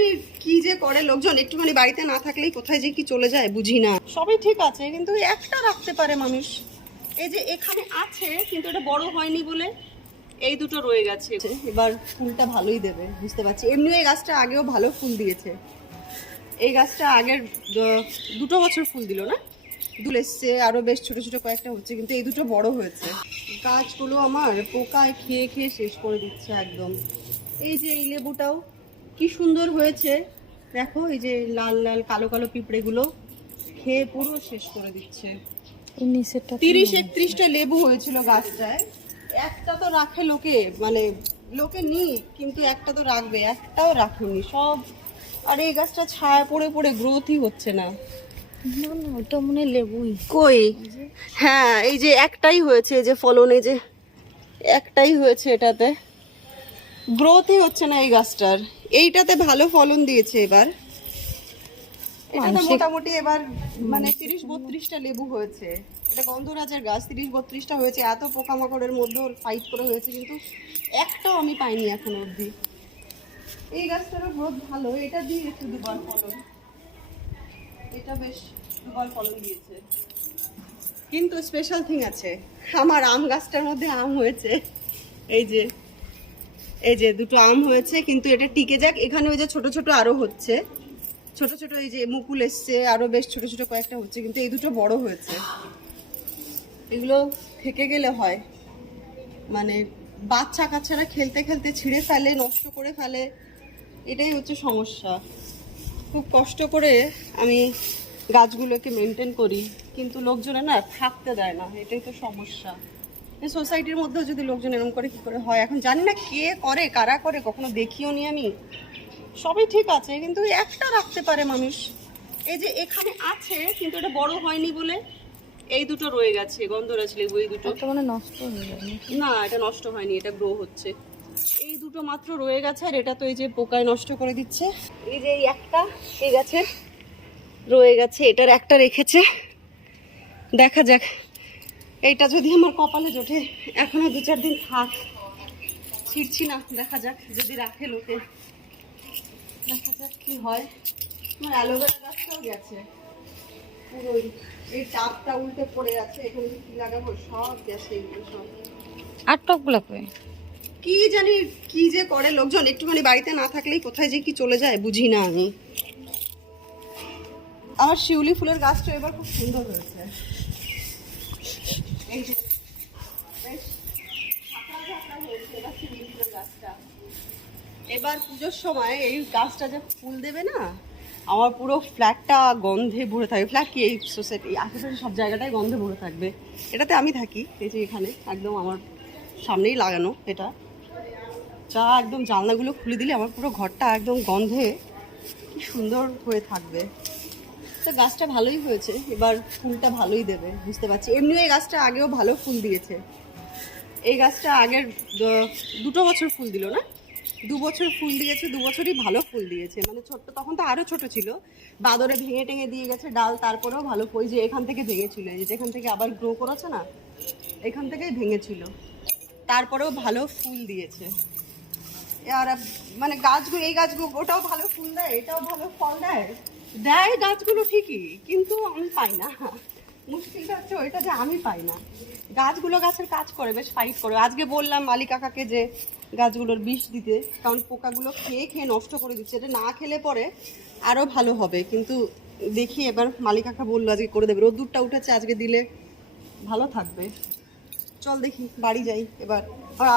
জানি কি যে করে লোকজন, একটুখানি বাড়িতে না থাকলেই কোথায় যে কি চলে যায় বুঝি না। সবই ঠিক আছে কিন্তু একটা রাখতে পারে মানুষ। এই যে এখানে আছে কিন্তু এটা বড় হয়নি বলে এই দুটো রয়ে গেছে। এবার ফুলটা ভালোই দেবে বুঝতে পারছি। এমনি এই গাছটা আগেও ভালো ফুল দিয়েছে। এই গাছটা আগের 2 বছর ফুল দিল না, দুল এসছে, আরো বেশ ছোট ছোট কয়েকটা হচ্ছে, কিন্তু এই দুটো বড় হয়েছে। গাছগুলো আমার পোকায় খেয়ে খেয়ে শেষ করে দিচ্ছে একদম। এই যে এই লেবুটাও কি সুন্দর হয়েছে দেখো, এই যে লাল লাল কালো কালো পিঁপড়েগুলো খেয়ে পুরো শেষ করে দিচ্ছে। 30-31টা লেবু হয়েছিল গাছটায়, একটা তো রাখে লোকে, মানে লোকে নিই কিন্তু একটা তো রাখবে, একটাও রাখেনি সব। আর এই গাছটা ছায়া পড়ে পড়ে গ্রোথই হচ্ছে না। ওটা মনে লেবুই কই, হ্যাঁ এই যে একটাই হয়েছে, এই যে ফলন, এই যে একটাই হয়েছে, এটাতে গ্রোথই হচ্ছে না এই গাছটার। এইটাতে ভালো ফলন দিয়েছে এবার, এটাতে মোটামুটি এবার মানে 30-32টা লেবু হয়েছে। এটা গন্ধরাজের গাছ, 30-32টা হয়েছে। এত পোকামাকড়ের মধ্যেও ফাইট করে হয়েছে, কিন্তু একটাও আমি পাইনি এখন অবধি। এই গাছটারও গ্রোথ ভালো, এটা দিয়ে একটু 2বার ফলন, এটা বেশ 2বার ফলন দিয়েছে। কিন্তু স্পেশাল থিং আছে, আমার আম গাছটার মধ্যে আম হয়েছে। এই যে এই যে 2টো আম হয়েছে, কিন্তু এটা টিকে যাক। এখানে ওই যে ছোট ছোট আরো হচ্ছে, ছোট ছোট এই যে মুকুল এসছে, আরো বেশ ছোট ছোট কয়েকটা হচ্ছে, কিন্তু এই দুটো বড় হয়েছে। এগুলো থেকে গেলে হয়, মানে বাচ্চা কাচ্চারা খেলতে খেলতে ছিঁড়ে ফেলে, নষ্ট করে ফেলে, এটাই হচ্ছে সমস্যা। খুব কষ্ট করে আমি গাছগুলোকে মেনটেন করি, কিন্তু লোকজনে না থাকতে দেয় না, এটাই তো সমস্যা। এই সোসাইটির মধ্যেও যদি লোকজন এরকম করে কি করে হয় এখন জানি না, কে করে কারা করে, কখনো দেখিও নি আমি। সবই ঠিক আছে কিন্তু একটা রাখতে পারে মানুষ। এই যে এখানে আছে কিন্তু এটা বড় হয়নি বলে এই দুটো রয়ে গেছে, গন্ধরাজ লেবু এই দুটো। মানে নষ্ট হয়ে যাবে না, এটা নষ্ট হয়নি, এটা গ্রো হচ্ছে। এই দুটো মাত্র রয়ে গেছে, আর এটা তো এই যে পোকায় নষ্ট করে দিচ্ছে। এই যে এই একটা এই গাছে রয়ে গেছে, এটার একটা রেখেছে, দেখা যাক এইটা যদি আমার কপালে জোটে। এখনো 2-4 দিন থাক, ছিড়ছি না, দেখা যাক যদি রাখে লোকে, দেখা যাক কি হয়। আমার অ্যালোভেরা গাছটাও গেছে পুরোই, এই টাবটা উল্টে পড়ে আছে, এখানে কি লাগাবো সব গেছে এগুলো সব। আর টপগুলা কই, কি জানি কি যে করে লোকজন, একটুখানি বাড়িতে না থাকলেই কোথায় যে কি চলে যায় বুঝি না আমি। আমার শিউলি ফুলের গাছটা এবার খুব সুন্দর হয়েছে। এই যে বেশ ঝাঁকড়া ঝাঁকড়া হয়েছে এবার শিউলি ফুলের গাছটা। এবার পুজোর সময় এই গাছটা যে ফুল দেবে না, আমার পুরো ফ্ল্যাটটা গন্ধে ভরে থাকবে। ফ্ল্যাট কি, এই সোসাইটি আশেপাশে সব জায়গাটাই গন্ধে ভরে থাকবে। এটাতে আমি থাকি, এই যে এখানে একদম আমার সামনেই লাগানো এটা, যা একদম জানলাগুলো খুলে দিলে আমার পুরো ঘরটা একদম গন্ধে কি সুন্দর হয়ে থাকবে। তো গাছটা ভালোই হয়েছে, এবার ফুলটা ভালোই দেবে বুঝতে পারছি। এমনি এই গাছটা আগেও ভালো ফুল দিয়েছে। এই গাছটা আগের 2 বছর ফুল দিল না, 2 বছর ফুল দিয়েছে, 2 বছরই ভালো ফুল দিয়েছে। মানে ছোট্ট, তখন তো আরো ছোট ছিল, বাদরে ভেঙে টেঙে দিয়ে গেছে ডাল, তারপরেও ভালো ফুল। যে এখান থেকে ভেঙেছিল, এই যেখান থেকে আবার গ্রো করেছে না, এখান থেকেই ভেঙেছিল, তারপরেও ভালো ফুল দিয়েছে। আর মানে গাছগুলো, এই গাছগুলো, ওটাও ভালো ফুল দেয়, এটাও ভালো ফল দেয়, দেয় গাছগুলো ঠিকই, কিন্তু আমি পাই না। মুশকিলটা হচ্ছে ওইটা যে আমি পাই না। গাছগুলো গাছের কাজ করে, বেশ ফাইট করে। আজকে বললাম মালি কাকাকে যে গাছগুলোর বিষ দিতে, কারণ পোকাগুলো খেয়ে খেয়ে নষ্ট করে দিচ্ছে। এটা না খেলে পরে আরও ভালো হবে, কিন্তু দেখি এবার মালি কাকা বললো আজকে করে দেবে। রোদ্দুরটা উঠেছে, আজকে দিলে ভালো থাকবে। চল দেখি বাড়ি যাই এবার। আর